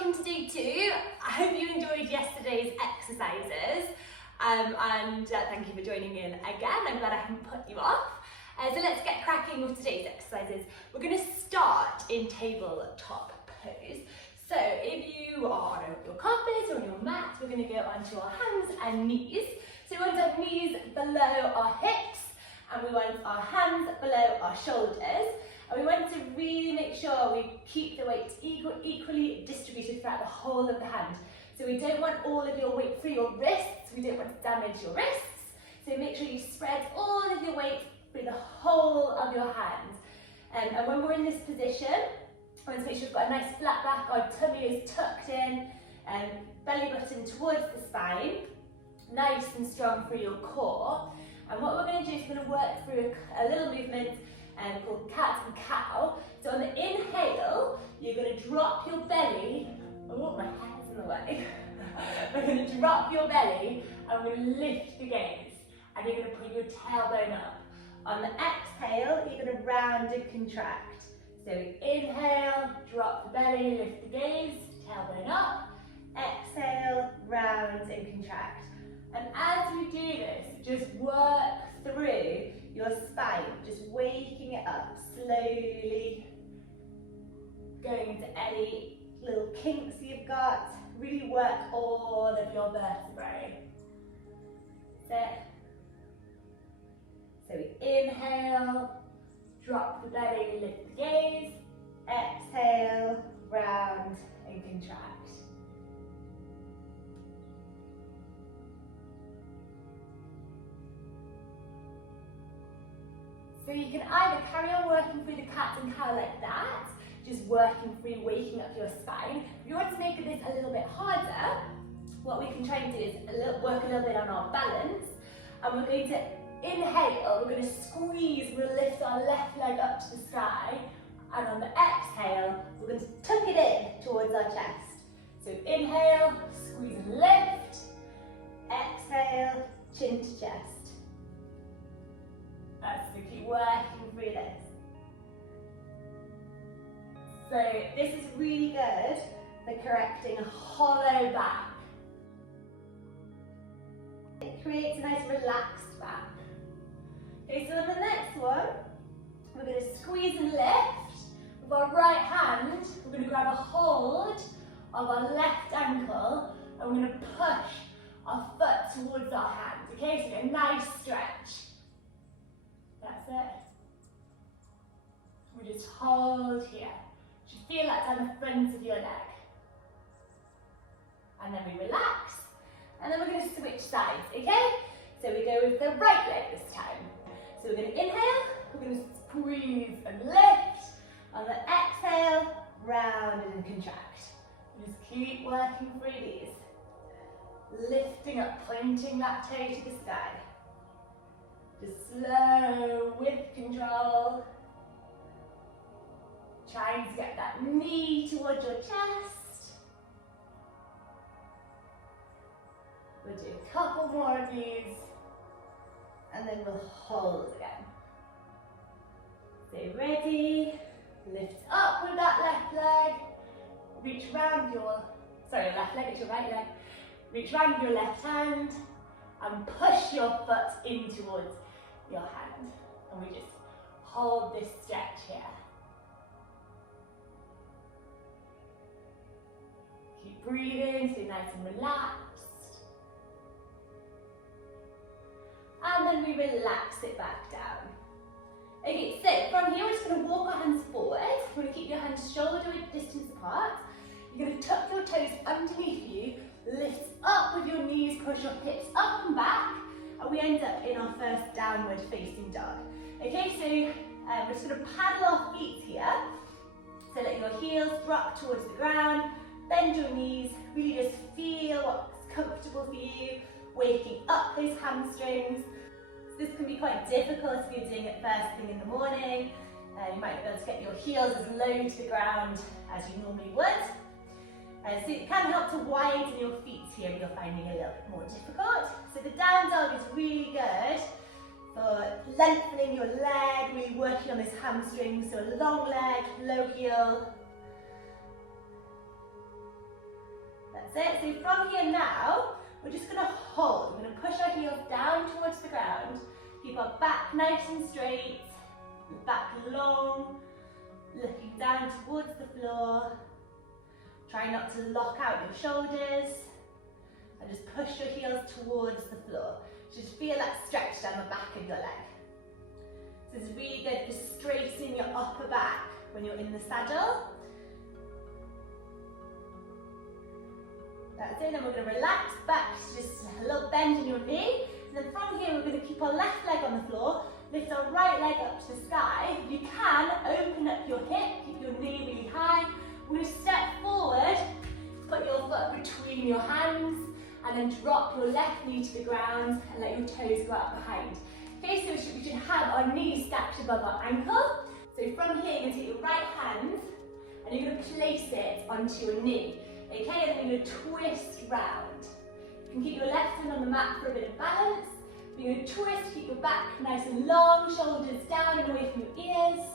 welcome to day 2. I hope you enjoyed yesterday's exercises and thank you for joining in again. I'm glad I haven't put you off. So let's get cracking with today's exercises. We're going to start in tabletop pose. So if you are on your carpet or on your mat, we're going to go onto our hands and knees. So we want our knees below our hips and we want our hands below our shoulders. And we want to really make sure we keep the weight equally distributed throughout the whole of the hand. So we don't want all of your weight through your wrists, we don't want to damage your wrists. So make sure you spread all of your weight through the whole of your hand. And when we're in this position, we want to make sure we've got a nice flat back, our tummy is tucked in, belly button towards the spine, nice and strong through your core. And what we're going to do is we're going to work through a little movement called cat and cow. So on the inhale, you're going to drop your belly. Oh, my hand's in the way. We're going to drop your belly and we're going to lift the gaze. And you're going to put your tailbone up. On the exhale, you're going to round and contract. So inhale, drop the belly, lift the gaze, tailbone up. Exhale, round and contract. And as we do this, just work through your spine, just waking it up slowly, going into any little kinks you've got. Really work all of your vertebrae. So we inhale, drop the belly, lift the gaze. Exhale, round and contract. So you can either carry on working through the cat and cow like that, just working through waking up your spine. If you want to make this a little bit harder, what we can try and do is work a little bit on our balance. And we're going to inhale, we're going to squeeze, we'll lift our left leg up to the sky. And on the exhale, we're going to tuck it in towards our chest. So inhale, squeeze and lift. Exhale, chin to chest. So keep working through this. So this is really good for correcting a hollow back. It creates a nice relaxed back. Okay, so on the next one, we're going to squeeze and lift. With our right hand, we're going to grab a hold of our left ankle and we're going to push our foot towards our hand. Okay, so a nice stretch. That's it. We just hold here. You should feel that down the front of your leg. And then we relax. And then we're going to switch sides, okay? So we go with the right leg this time. So we're going to inhale, we're going to squeeze and lift. On the exhale, round and contract. Just keep working through these. Lifting up, pointing that toe to the sky. Just slow, with control. Trying to get that knee towards your chest. We'll do a couple more of these, and then we'll hold again. So ready, lift up with that left leg, reach round your, left leg, it's your right leg. Reach round your left hand, and push your foot in towards your hand, and we just hold this stretch here. Keep breathing, so nice and relaxed. And then we relax it back down. Okay, so from here we're just going to walk our hands forward. We're going to keep your hands shoulder width distance apart. You're going to tuck your toes underneath you, lift up with your knees, push your hips up and back. And we end up in our first downward facing dog. Okay, so we're just going to paddle our feet here. So let your heels drop towards the ground, bend your knees, really just feel what's comfortable for you, waking up those hamstrings. So this can be quite difficult if you're doing it first thing in the morning. You might be able to get your heels as low to the ground as you normally would. So it can help to widen your feet here if you're finding it a little bit more difficult. So the down dog is really good for lengthening your leg, really working on this hamstring. So a long leg, low heel. That's it. So from here now, we're just going to hold. We're going to push our heels down towards the ground. Keep our back nice and straight, back long, looking down towards the floor. Try not to lock out your shoulders. And just push your heels towards the floor. Just feel that stretch down the back of your leg. This is really good for straightening your upper back when you're in the saddle. That's it, then we're going to relax back, just a little bend in your knee. And then from here, we're going to keep our left leg on the floor, lift our right leg up to the sky. If you can, open up your hip, keep your knee really high. We're going to step forward, put your foot between your hands, and then drop your left knee to the ground and let your toes go out behind. Okay, so we should have our knees stacked above our ankle. So from here, you're going to take your right hand and you're going to place it onto your knee. Okay, and then you're going to twist round. You can keep your left hand on the mat for a bit of balance. You're going to twist, keep your back nice and long, shoulders down and away from your ears.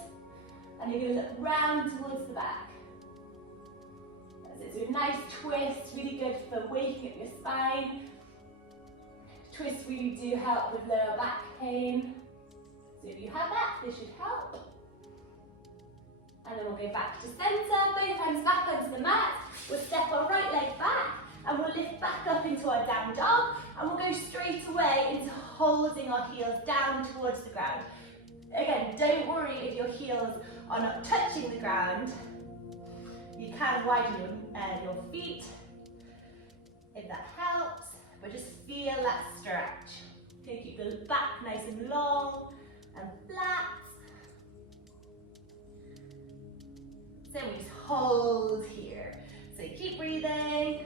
And you're going to look round towards the back. That's it, so a nice twist, really good for waking up your spine. Twists really do help with lower back pain. So if you have that, this should help. And then we'll go back to centre, both hands back onto the mat. We'll step our right leg back and we'll lift back up into our down dog and we'll go straight away into holding our heels down towards the ground. Again, don't worry if your heels are not touching the ground. You can widen your feet if that helps, but just feel that stretch. Okay, keep the back nice and long and flat. So we just hold here. So keep breathing.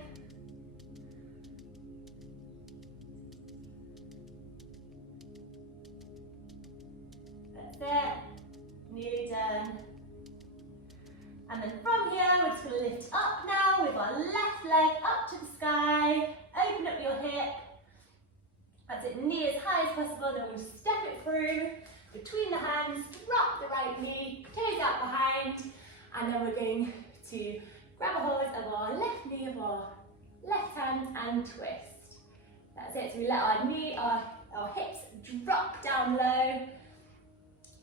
That's it. Nearly done. And then from here, we're just going to lift up now with our left leg up to the sky. Open up your hip. That's it, knee as high as possible. Then we'll step it through between the hands, drop the right knee, toes out behind. And then we're going to grab a hold of our left knee of our left hand and twist. That's it, so we let our knee, our hips drop down low.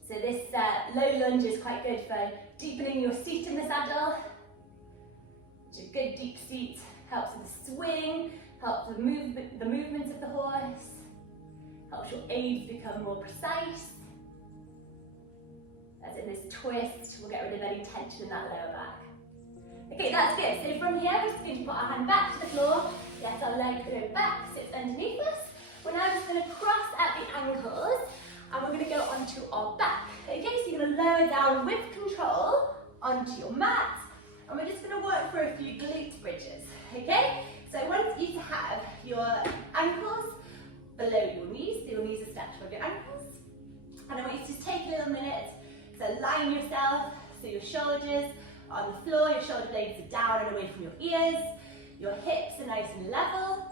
So this low lunge is quite good for deepening your seat in the saddle. Which a good deep seat helps with the swing, helps with the movement of the horse, helps your aids become more precise. As in this twist, we'll get rid of any tension in that lower back. Okay, that's good. So from here, we're just going to put our hand back to the floor, let our leg go back, sits underneath us. We're now just going to cross at the ankles, and we're going to go onto our back. Okay, so you're going to lower down with control onto your mat, and we're just going to work for a few glute bridges. Okay, so I want you to have your ankles below your knees, so your knees are stacked above your ankles, and I want you to take a little minute. So line yourself, so your shoulders are on the floor, your shoulder blades are down and away from your ears, your hips are nice and level.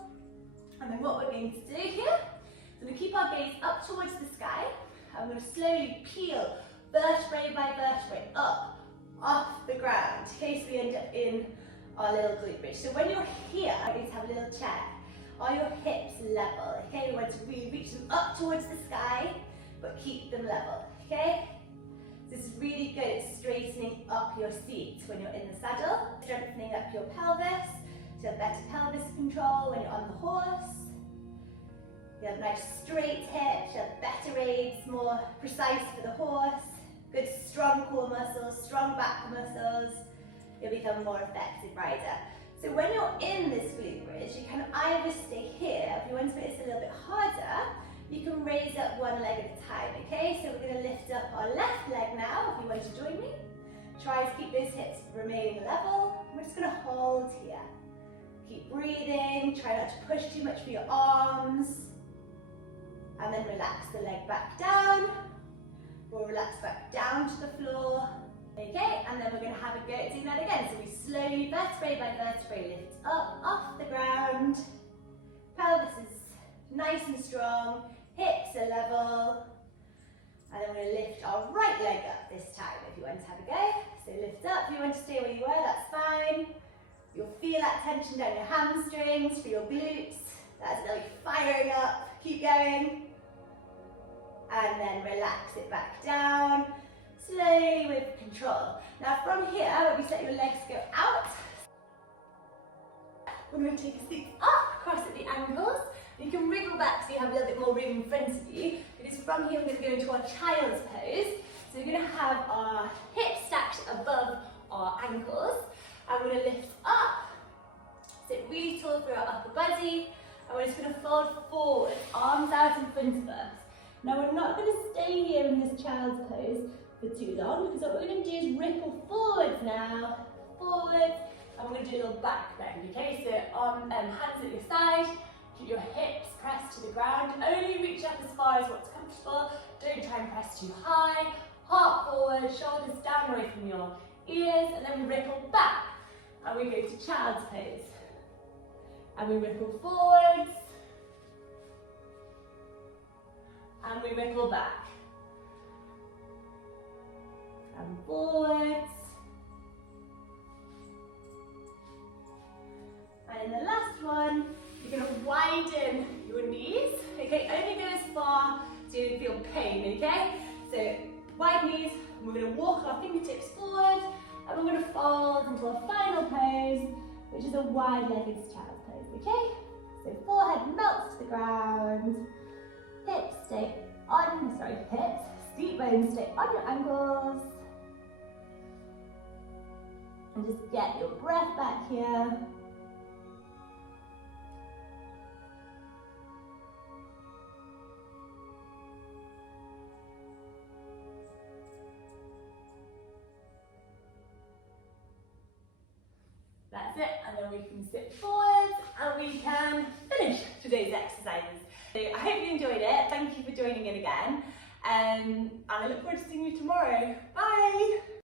And then what we're going to do here, so we keep our gaze up towards the sky, and we're going to slowly peel vertebrae by vertebrae up, off the ground, in case we end up in our little glute bridge. So when you're here, I'm going to have a little check. Are your hips level? Okay, we want to really reach them up towards the sky, but keep them level, okay? This is really good at straightening up your seat when you're in the saddle, strengthening up your pelvis, to have better pelvis control when you're on the horse. You have nice straight hips, you have better aids, more precise for the horse, good strong core muscles, strong back muscles. You'll become a more effective rider. So when you're in this glute bridge, you can either stay here, if you want to make this a little bit harder, you can raise up one leg at a time, okay? So we're going to lift up our left leg now, if you want to join me. Try to keep those hips remaining level. We're just going to hold here. Keep breathing, try not to push too much for your arms. And then relax the leg back down. We'll relax back down to the floor. Okay, and then we're going to have a go at doing that again. So we slowly, vertebrae by vertebrae, lift up, off the ground. Pelvis is nice and strong, hips are level. And then we're going to lift our right leg up this time if you want to have a go. So lift up, if you want to stay where you were, that's fine. You'll feel that tension down your hamstrings, for your glutes. That's really firing up. Keep going. And then relax it back down, slowly with control. Now from here, when we let your legs go out, we're going to take a seat up, cross at the ankles. You can wriggle back so you have a little bit more room in front of you. Because from here, we're going to go into our child's pose. So we're going to have our hips stacked above our ankles. And we're going to lift up, sit really tall through our upper body. And we're just going to fold forward, arms out in front of us. Now we're not going to stay here in this child's pose for too long, because what we're going to do is ripple forwards now, forwards, and we're going to do a little back bend, okay? So hands at your side, keep your hips pressed to the ground, only reach up as far as what's comfortable, don't try and press too high, heart forward, shoulders down away from your ears, and then we ripple back, and we go to child's pose, and we ripple forwards, and we ripple back, and forwards, and in the last one, you're going to widen your knees, okay, only go as far so you don't feel pain, okay, so wide knees, and we're going to walk our fingertips forward, and we're going to fold into our final pose, which is a wide-legged child's pose, okay, so forehead melts to the ground, hips stay on, seat bones stay on your ankles. And just get your breath back here. That's it, and then we can sit forward and we can finish today's exercises. So I hope you enjoyed it. Thank you for joining in again. And I look forward to seeing you tomorrow. Bye!